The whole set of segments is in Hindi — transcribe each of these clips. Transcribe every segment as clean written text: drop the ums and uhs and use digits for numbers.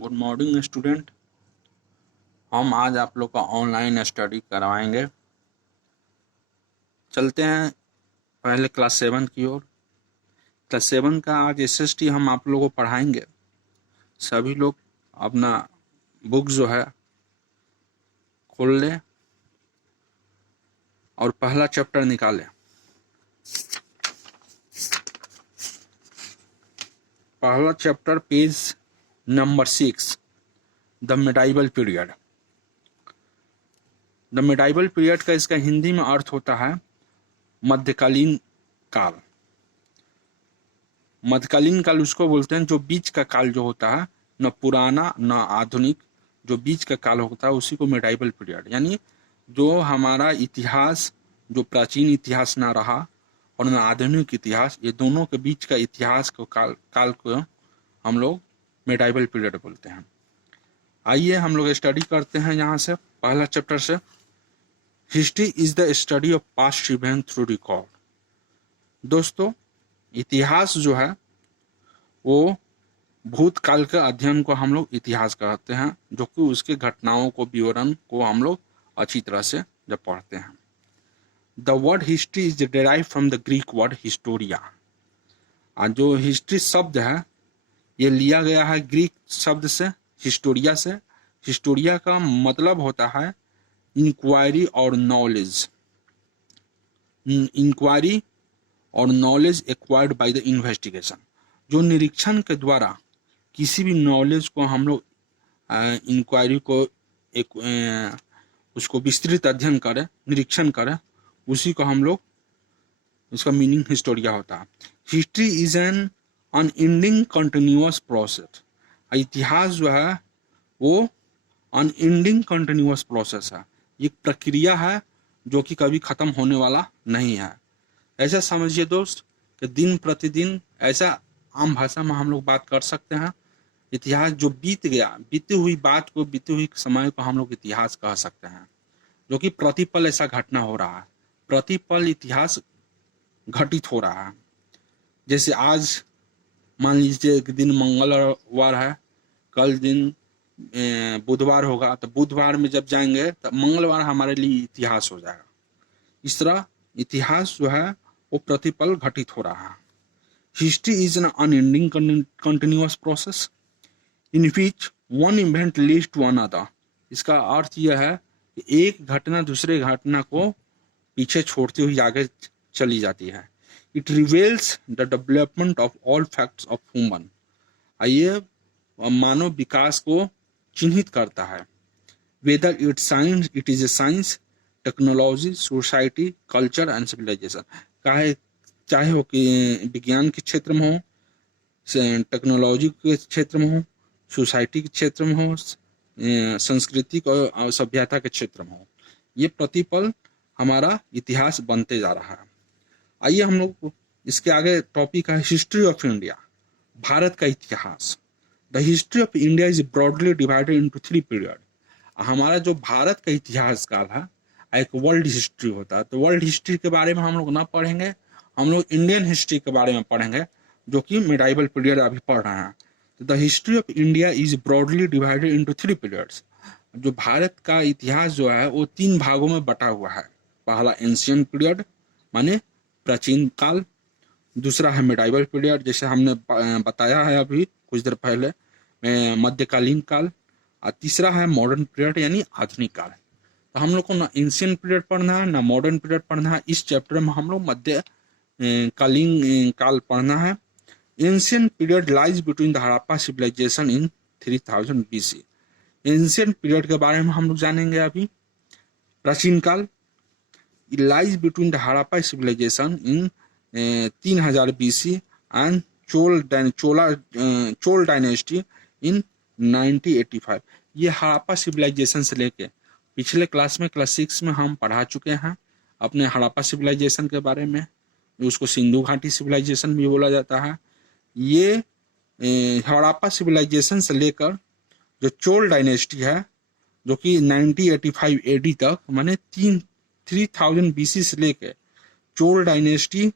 Good morning student. हम आज आप लोग का ऑनलाइन स्टडी करवाएंगे। चलते हैं पहले क्लास 7 की ओर। क्लास 7 का आज एसएसटी हम आप लोगों को पढ़ाएंगे। सभी लोग अपना बुक जो है खोल लें और पहला चैप्टर निकालें। पहला chapter page number 6, the medieval period. The medieval period का इसका हिंदी में अर्थ होता है मध्यकालीन काल। मध्यकालीन काल उसको बोलते हैं जो बीच का काल जो होता है, न पुराना न आधुनिक, जो बीच का काल होता है उसी को मिडाइवल पीरियड, यानी जो हमारा इतिहास जो प्राचीन इतिहास ना रहा और न आधुनिक इतिहास, ये दोनों के बीच का इतिहास को काल को हम लोग मिडाइवल पीरियड बोलते हैं। आइए हम लोग स्टडी करते हैं यहाँ से पहला चैप्टर से। History is the study of past event through record. दोस्तों, इतिहास जो है वो भूतकाल के अध्ययन को हम लोग इतिहास कहते हैं, जो कि उसके घटनाओं को विवरण को हम लोग अच्छी तरह से जब पढ़ते हैं। The word history is derive from the Greek word Historia. जो हिस्ट्री शब्द है ये लिया गया है ग्रीक शब्द से, हिस्टोरिया से। हिस्टोरिया का मतलब होता है इंक्वायरी और नॉलेज। इंक्वायरी और knowledge acquired by the investigation, जो निरीक्षण के द्वारा किसी भी नॉलेज को हम लोग इंक्वायरी को उसको विस्तृत अध्ययन करें, निरीक्षण करें, उसी को हम लोग, इसका मीनिंग हिस्टोरिया होता है। History is an unending continuous process. इतिहास जो है वो अनएंडिंग कंटिन्यूअस प्रोसेस है, एक प्रक्रिया है जो कि कभी खत्म होने वाला नहीं है। ऐसा समझिए दोस्त कि दिन प्रतिदिन, ऐसा आम भाषा में हम लोग बात कर सकते हैं, इतिहास जो बीत गया, बीती हुई बात को, बीते हुए समय को हम लोग इतिहास कह सकते हैं, जो कि प्रतिपल ऐसा घटना हो रहा है, प्रतिपल इतिहास घटित हो रहा है। जैसे आज मान लीजिए एक दिन मंगलवार है, कल दिन बुधवार होगा, तो बुधवार में जब जाएंगे तो मंगलवार हमारे लिए इतिहास हो जाएगा। इस तरह इतिहास जो है वो प्रतिपल घटित हो रहा है। History is an unending continuous process in which one event leads to another. इसका अर्थ यह है कि एक घटना दूसरे घटना को पीछे छोड़ती हुई आगे चली जाती है। It reveals the development of all facts of human. ये मानव विकास को चिन्हित करता है। Whether it is a science, technology, society, culture and civilization. चाहे वो विज्ञान के क्षेत्र में हो, टेक्नोलॉजी के क्षेत्र में हो, सोसाइटी के क्षेत्र में हो, संस्कृति और सभ्यता के क्षेत्र में हो, ये प्रतिपल हमारा इतिहास बनते जा रहा है। आइए हम लोग इसके आगे टॉपिक है हिस्ट्री ऑफ इंडिया, भारत का इतिहास। The history of India is broadly divided into 3 period. हमारा जो भारत का इतिहास काल है, एक वर्ल्ड हिस्ट्री होता है। तो वर्ल्ड हिस्ट्री के बारे में हम लोग ना पढ़ेंगे, हम लोग इंडियन हिस्ट्री के बारे में पढ़ेंगे, जो कि मिडाइवल पीरियड अभी पढ़ रहे हैं। तो the history of India is broadly divided into 3 periods. जो भारत का इतिहास जो है वो 3 भागों में बटा हुआ है। पहला एंशियंट पीरियड माने प्राचीन काल, दूसरा है मिडाइवल पीरियड जैसे हमने बताया है अभी कुछ देर पहले, मध्यकालीन काल, और तीसरा है मॉडर्न पीरियड यानी आधुनिक काल। तो हम लोग को ना एंशियंट पीरियड पढ़ना है ना मॉडर्न पीरियड पढ़ना है। इस चैप्टर में हम लोग मध्यकालीन काल पढ़ना है। Ancient period lies between the Harappa civilization in 3000 BC। Ancient period के बारे में हम लोग जानेंगे अभी। प्राचीन काल lies between the Harappa civilization in 3000 BC and Chola dynasty in 1985। ये हड़प्पा सिविलाइजेशन से लेके पिछले क्लास में, क्लास 6 में हम पढ़ा चुके हैं अपने हड़प्पा सिविलाइजेशन के बारे में। उसको सिंधु घाटी सिविलाइजेशन भी बोला जाता है। ये हड़प्पा सिविलाइजेशन से लेकर जो चोल डायनेस्टी है, जो कि 1985 AD तक, माने 3000 BC से लेकर चोल डायनेस्टी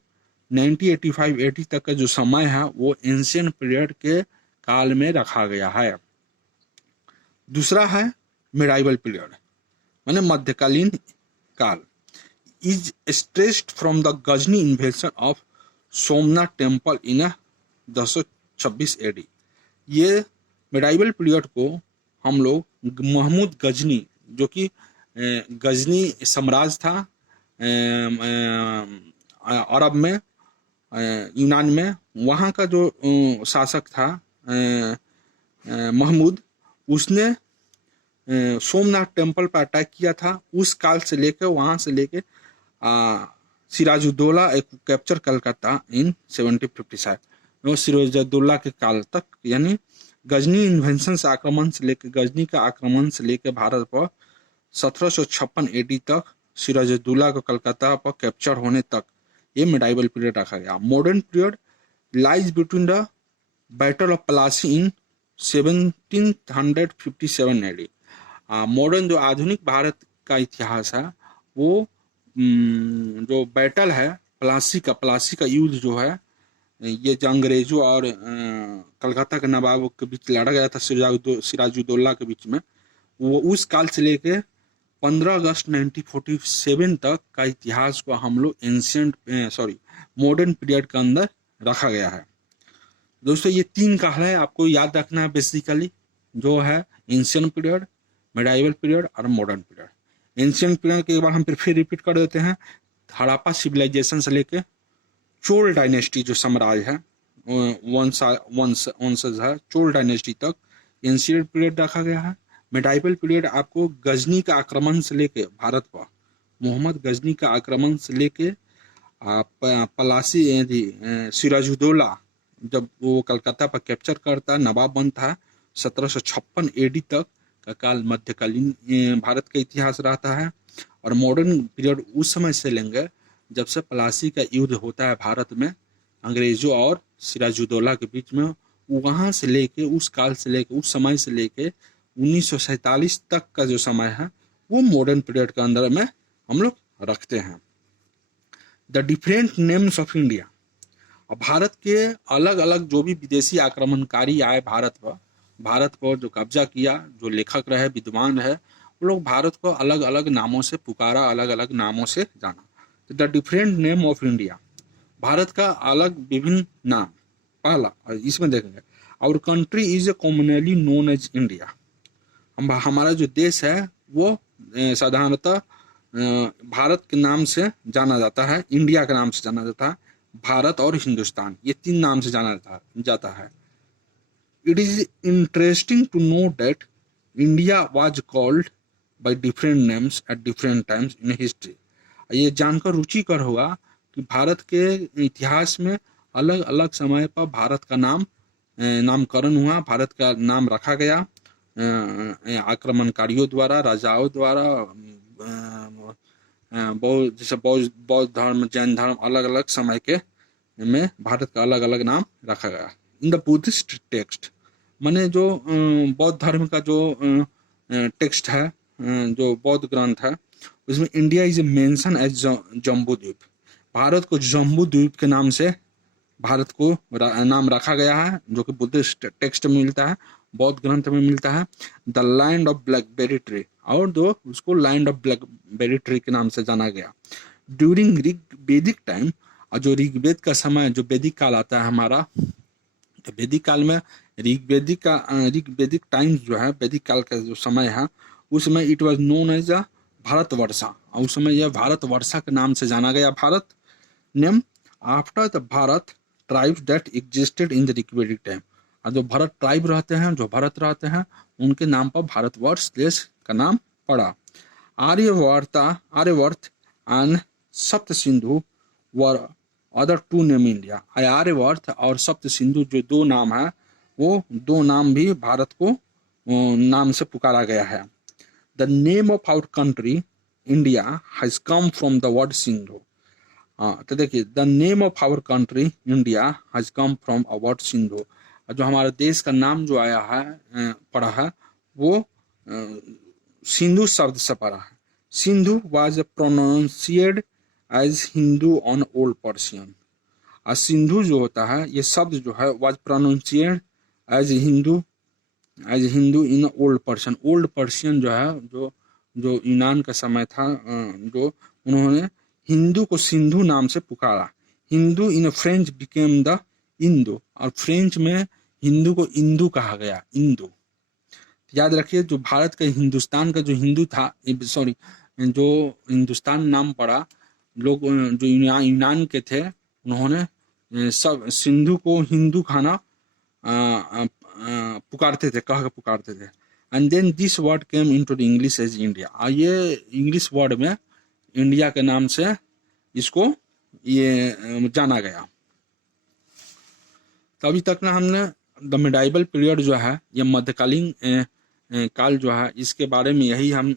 1985 AD तक का जो समय है वो एंशियंट पीरियड के काल में रखा गया है। दूसरा है मिडाइवल पीरियड, माने मध्यकालीन काल, is stressed from the Ghazni invasion of Somnath temple in 1026 AD. ये मिडाइवल पीरियड को हम लोग महमूद गजनी, जो कि गजनी साम्राज्य था अरब में, यूनान में, वहाँ का जो शासक था महमूद, उसने सोमनाथ टेम्पल पर अटैक किया था। उस काल से लेकर वहाँ से लेकर सिराजुद्दौला एक कैप्चर कलकत्ता इन 1757। सिराजुद्दौला के काल तक, यानी गजनी इन्वेंशन से आक्रमण से लेकर, गजनी का आक्रमण से लेकर भारत पर 1756 एडी तक, सिराजुद्दौला को कलकत्ता पर कैप्चर होने तक, ये मिडाइवल पीरियड रखा गया। Modern period lies between the battle of Plassey in 1757 AD. Modern जो आधुनिक भारत का इतिहास है वो जो बैटल है प्लासी का युद्ध जो है, ये जो अंग्रेजों और कलकत्ता के नवाबों के बीच लड़ा गया था सिराजुद्दौला के बीच में, वो उस काल से लेके 15 अगस्त 1947 तक का इतिहास को हम लोग मॉडर्न पीरियड के अंदर रखा गया है। दोस्तों ये 3 काल है, आपको याद रखना है बेसिकली, जो है एंशिएंट पीरियड, मिडाइवल पीरियड और मॉडर्न पीरियड। एंशिएंट पीरियड के एक बार हम फिर रिपीट कर देते हैं। हड़प्पा सिविलाइजेशन से लेके चोल डायनेस्टी जो साम्राज्य है, वंशज है, चोल डायनेस्टी तक एंशिएंट पीरियड रखा गया है। मिडाइवल पीरियड आपको गजनी का आक्रमण से लेके भारत पर, मोहम्मद गजनी का आक्रमण से लेके पलासी सिराजुद्दौला जब वो कलकत्ता पर कैप्चर करता, नवाब बनता, 1756 एडी तक का काल मध्यकालीन भारत का इतिहास रहता है। और मॉडर्न पीरियड उस समय से लेंगे जब से प्लासी का युद्ध होता है भारत में अंग्रेजों और सिराजुद्दौला के बीच में, वहाँ से लेके उस काल से लेके उस समय से लेके 1947 तक का जो समय है वो मॉडर्न पीरियड के अंदर में हम लोग रखते हैं। The different names of India, और भारत के अलग अलग जो भी विदेशी आक्रमणकारी आए भारत पर जो कब्जा किया, जो लेखक रहे, विद्वान है, वो लोग भारत को अलग अलग नामों से पुकारा, अलग अलग नामों से जाना। The different name of India, Bharat का अलग विभिन्न नाम। पहला इसमें देखेंगे, our country is commonly known as India, हमारा जो देश है वो साधारणतः भारत के नाम से जाना जाता है, इंडिया के नाम से जाना जाता है। भारत और हिंदुस्तान, ये 3 नाम से जाना जाता है। It is interesting to know that India was called by different names at different times in history. ये जानकर रुचिकर होगा कि भारत के इतिहास में अलग अलग समय पर भारत का नामकरण हुआ, भारत का नाम रखा गया आक्रमणकारियों द्वारा, राजाओं द्वारा, जैसे बौद्ध धर्म, जैन धर्म, अलग अलग समय के में भारत का अलग अलग नाम रखा गया। इन द बुद्धिस्ट टेक्स्ट, माने जो बौद्ध धर्म का जो टेक्स्ट है, जो बौद्ध ग्रंथ है, उसमें India is mention as Jambudvipa, Bharat को जम्बू द्वीप के नाम से भारत को नाम रखा गया है, जो कि बुद्धिस्ट टेक्स्ट में मिलता है, बौद्ध ग्रंथ में मिलता है। The land of blackberry tree, और जो उसको लैंड ऑफ ब्लैकबेरी ट्री के नाम से जाना गया। ड्यूरिंग वैदिक टाइम, और जो ऋग्वेद का समय, जो वैदिक काल आता है हमारा, तो वैदिक काल में ऋग्वेदिक टाइम्स जो है, वैदिक काल का जो समय है, उसमें it was known as a Bharatvarsha, और उस समय यह भारतवर्षा के नाम से जाना गया। Bharat name after the Bharat tribes that existed in the Rigvedic time, और जो भरत ट्राइब रहते हैं, जो भरत रहते हैं, उनके नाम पर भारतवर्ष देश का नाम पड़ा। Aryavarta and Sapta Sindhu were other 2 name India. Aryavarta और सप्त सिंधु जो 2 नाम है, वो 2 नाम भी भारत को नाम से पुकारा गया है। The name of our country India has come from the word Sindhu. तो देखिए, the name of our country India has come from a word Sindhu, जो हमारे देश का नाम जो आया है, पड़ा है, वो सिंधु शब्द से पड़ा है। Sindhu was pronounced as Hindu on old Persian, और सिंधु जो होता है, ये शब्द जो है was pronounced as Hindu as Hindu in old Persian. Old Persian जो है, जो जो यूनान का समय था, जो उन्होंने हिंदू को सिंधु नाम से पुकारा। Hindu in French became the इंदो, और फ्रेंच में हिंदू को इंदू कहा गया, इंदू। याद रखिए, जो भारत का हिंदुस्तान का जो हिंदू था, सॉरी, जो हिंदुस्तान नाम पड़ा, लोग जो यूनान के थे, उन्होंने सब सिंधु को हिंदू खाना पुकारते थे, कह पुकारते थे। And then this word came into the English as India. ये इंग्लिश वर्ड में इंडिया के नाम से इसको ये जाना गया। तो अभी तक ना हमने द मिडाइवल पीरियड जो है, ये मध्यकालीन काल जो है, इसके बारे में यही हम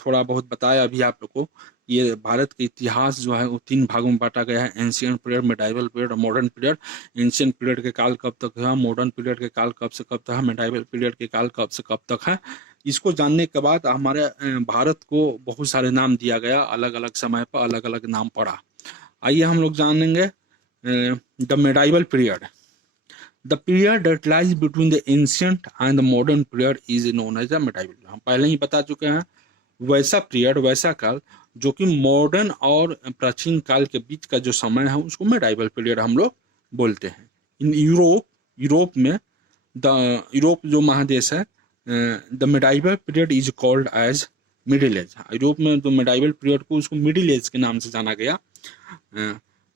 थोड़ा बहुत बताया अभी आप लोग को। ये भारत के इतिहास जो है वो 3 भागों में बांटा गया है, एंशियंट पीरियड, मिडाइवल पीरियड और मॉडर्न पीरियड। एंशियंट पीरियड के काल कब तक है, मॉडर्न पीरियड के काल कब से कब तक है, मिडाइवल पीरियड के काल कब से कब तक है। इसको जानने के बाद हमारे भारत को बहुत सारे नाम दिया गया, अलग अलग समय पर अलग अलग नाम पड़ा। आइए हम लोग जानेंगे the medieval period. The period that lies between the ancient and the modern period is known as the medieval। हम पहले ही बता चुके हैं, वैसा पीरियड, वैसा काल जो कि मॉडर्न और प्राचीन काल के बीच का जो समय है, उसको मिडाइवल पीरियड हम लोग बोलते हैं। इन यूरोप में, यूरोप जो महादेश है, the medieval period is called as middle age. Europe में जो मिडाइवल पीरियड को उसको मिडिल एज के नाम से जाना गया।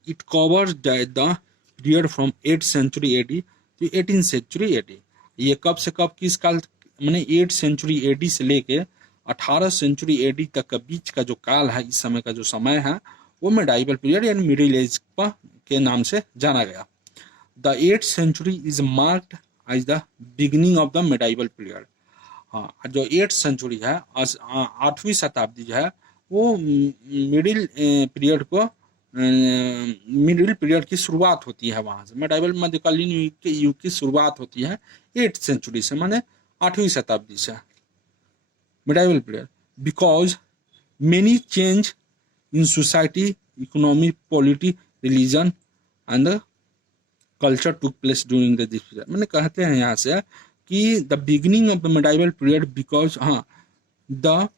It covers the period from 8th century AD to 18th century AD. ये कब से कब, किस काल, मैंने 8th सेंचुरी एडी से लेके 18th सेंचुरी एडी तक का बीच का जो काल है, इस समय का जो समय है, वो मिडाइवल पीरियड यानी मिडिल एज के नाम से जाना गया। The 8th century is marked as the beginning of the medieval period. हाँ, जो 8th सेंचुरी है, 8वीं शताब्दी जो है, वो मिडिल पीरियड को, मिडिल पीरियड की शुरुआत होती है वहां से। मिडाइवल मध्यकालीन युग की शुरुआत होती है 8th सेंचुरी से, माने 8वीं शताब्दी से। Medieval period because many change in society, economy, polity, religion and culture took place during this period. मैंने कहते हैं यहाँ से कि the beginning of the medieval period because, हाँ, द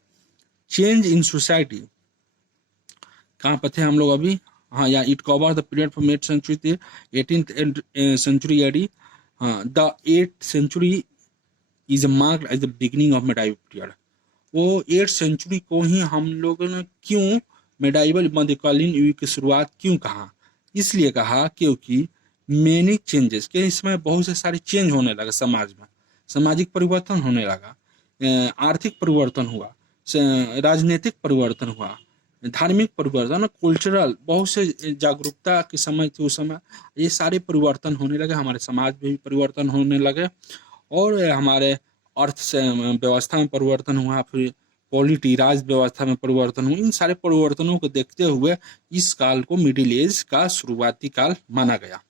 चेंज इन सोसाइटी, कहाँ पर थे हम लोग अभी, हाँ, या it cover the period from 8th century to 18th century AD. हाँ, the 8th century is marked as the beginning of medieval period. वो 8th सेंचुरी को ही हम लोगों ने क्यों मिडाइवल मध्यकालीन युग की शुरुआत क्यों कहा? इसलिए कहा क्योंकि मेनी चेंजेस के, इसमें बहुत से सारे चेंज होने लगा समाज में, सामाजिक परिवर्तन होने लगा, आर्थिक परिवर्तन हुआ, राजनीतिक परिवर्तन हुआ, धार्मिक परिवर्तन, कल्चरल, बहुत से जागरूकता के समय थे उस समय, ये सारे परिवर्तन होने लगे। हमारे समाज में भी परिवर्तन होने लगे और हमारे अर्थ से व्यवस्था में परिवर्तन हुआ, फिर पॉलिटी, राज व्यवस्था में परिवर्तन हुआ। इन सारे परिवर्तनों को देखते हुए इस काल को मिडिल एज का शुरुआती काल माना गया।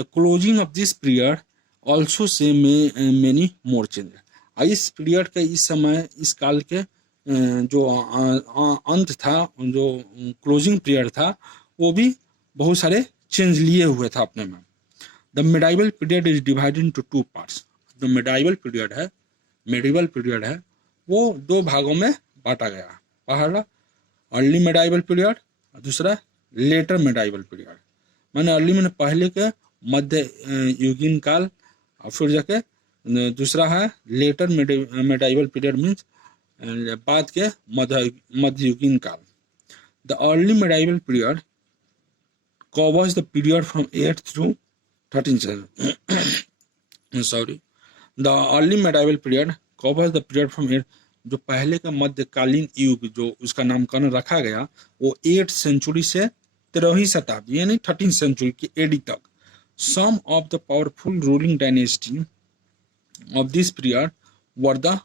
The closing of this period also say many more change. इस पीरियड के, इस समय, इस काल के जो अंत था, जो क्लोजिंग पीरियड था, वो भी बहुत सारे चेंज लिए हुए था अपने में। The medieval period is divided into 2 parts. जो मिडाइवल पीरियड है, वो 2 भागों में बांटा गया। पहला अर्ली मिडाइवल पीरियड, दूसरा लेटर मिडाइवल पीरियड। मैंने अर्ली मैंने पहले के मध्य युगीन काल, और फिर जाके दूसरा है लेटर मिडाइवल पीरियड, मीन्स बाद के मध्ययुगीन काल। The early medieval period covers the period from 8th through 13th century। Sorry, the early medieval period covers the period from 8, जो पहले का मध्यकालीन युग, जो उसका नामकरण रखा गया, वो 8th सेंचुरी से 13वीं शताब्दी यानी 13th सेंचुरी की एडी तक। Some of the powerful ruling dynasty of this period were the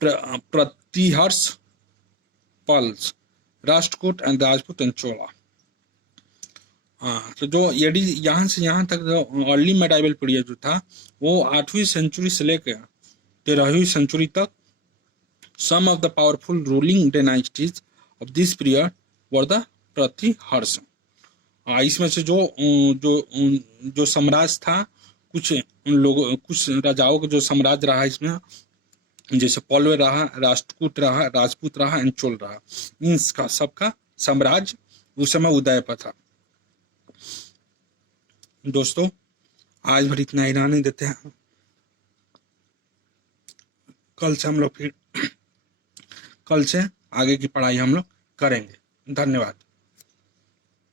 Pratiharas, Palas, Rashtrakuta and Rajput and Chola. तो जो एडी यहाँ से यहाँ तक जो अर्ली मिडाइवल पीरियड जो था, वो 8वीं सेंचुरी से लेकर 13वीं सेंचुरी तक। Some of the powerful ruling dynasties of this period were the Pratiharas. इसमें से जो जो जो साम्राज्य था, कुछ उन लोगों, कुछ राजाओं का जो साम्राज्य रहा इसमें, जैसे पल्लव रहा, राष्ट्रकूट रहा, राजपूत रहा एंड चोल रहा, इनका सबका साम्राज्य उस समय उदय पर था। दोस्तों आज भर इतना ही रहने देते हैं, कल से हम लोग फिर कल से आगे की पढ़ाई हम लोग करेंगे। धन्यवाद।